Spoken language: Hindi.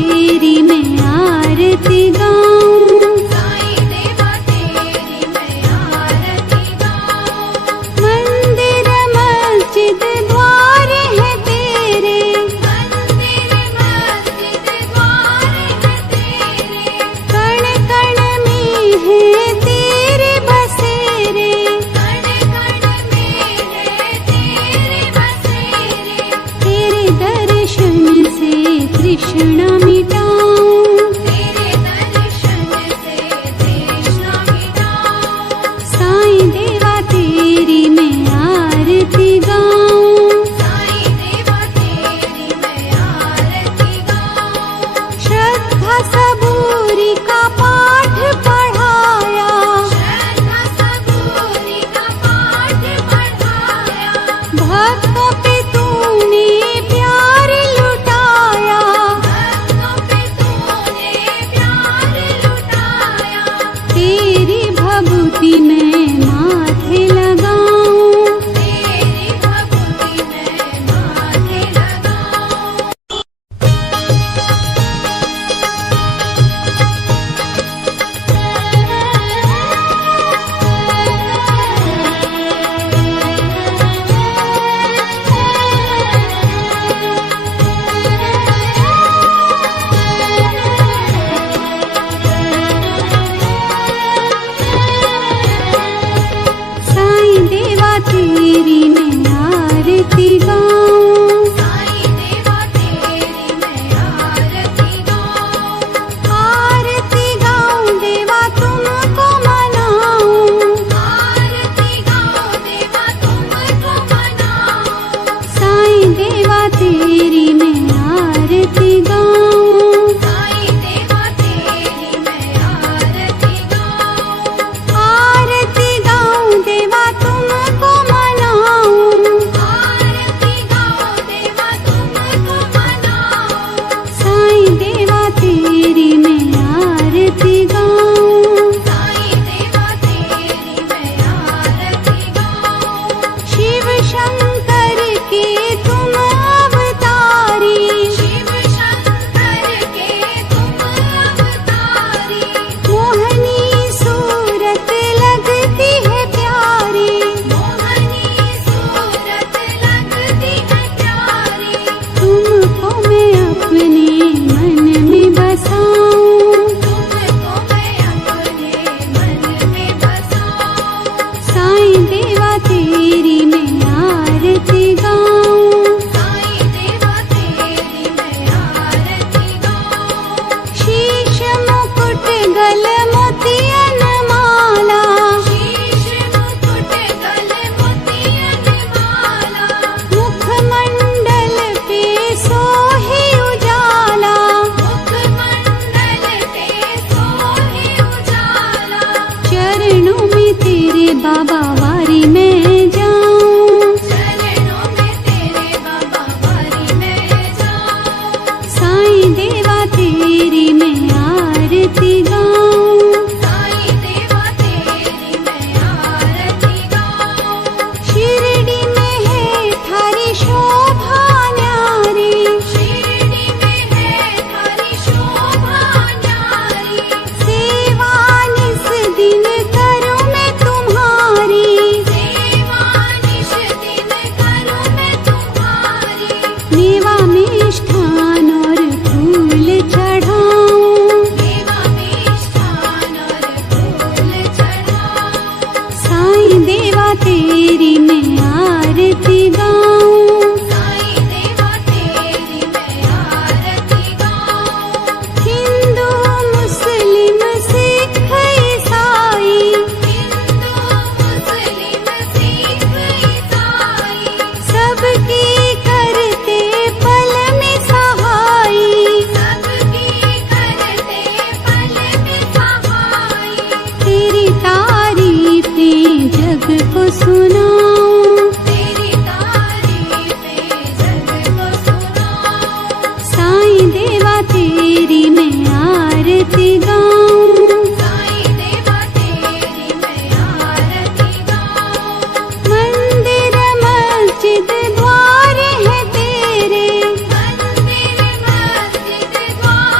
तेरी मैं आरती गाऊं, साईं देवा तेरी मैं आरती गाऊं। मंदिर मस्जिद द्वार है तेरे, मंदिर मस्जिद द्वार है तेरे, कण कण में है तेरे बसेरे, कण कण में है तेरे बसेरे। तेरे दर्शन से तृष्णा मिटाऊं, तेरे दर्शन से तृष्णा मिटाऊं। साईं देवा तेरी मैं आरती गाऊं, साईं देवा तेरी मैं आरती गाऊं। श्रद्धा सबूरी का पाठ पढ़ाया, श्रद्धा सबूरी का पाठ पढ़ाया, भक्तों पे तूने प्यार लुटाया, भक्तों पे तूने प्यार लुटाया। तेरी भभूति मैं माथे लगाऊं, तेरी भभूति मैं माथे लगाऊं। साईं देवा तेरी मैं आरती गाऊं, साईं देवा तेरी मैं आरती गाऊं। आरती गाऊं देवा तुमको मनाऊं, आरती गाऊं देवा तुमको मनाऊं। साईं देवा तेरी मैं आरती गाऊं, साईं देवा तेरी मैं आरती गाऊं। आरती गाऊं देवा तुमको मनाऊं, आरती गाऊं देवा तुमको मनाऊं। साईं देवा तेरी मैं आरती गाऊं, साईं देवा तेरी मैं आरती गाऊं। शिव शंकर के तुम अवतारी, शिव शंकर के तुम अवतारी, मोहनी सूरत लगती है प्यारी, मोहनी सूरत लगती है प्यारी। तुमको मैं अपने मन में बसाऊं, तुमको मैं अपने मन में बसाऊं। साईं देवा तेरी मैं आरती गाऊं, साईं देवा तेरी मैं आरती गाऊं। शीश मुकुट गल मोतियन माला, शीश मुकुट गल मोतियन माला, मुखमंडल पे सोहे उजाला, मुखमंडल पे सोहे उजाला। चरणों में तेरे बाबा वारी में जाऊं, चरणों में तेरे बाबा वारी में जाऊं। साईं देवा तेरी मैं आरती गाऊं, साईं देवा तेरी मैं आरती गाऊं। शिरडी में है थारी शोभा न्यारी, शिरडी में है थारी शोभा न्यारी, सेवा निस दिन करूं मैं तुम्हारी, सेवा निश दिन करूं मैं तुम्हारी। मेवा मिष्ठान और फूल चढ़ाऊं, देवा मिष्ठान और फूल चढ़ाऊं। साईं देवा तेरी मैं आरती गाऊं, साईं देवा तेरी मैं आरती गाऊं। हिंदू मुस्लिम सिख ईसाई, हिंदू मुस्लिम सिख ईसाई, सबकी करते पल में सहाई, सबकी करते पल में सहाई। तेरी तारीफें जग को सुनाऊं, तेरी तारीफें जग को सुनाऊं। साईं देवा तेरी मैं आरती गाऊं, साईं देवा तेरी मैं आरती गाऊं। मंदिर मस्जिद द्वार है तेरे, मंदिर मस्जिद द्वार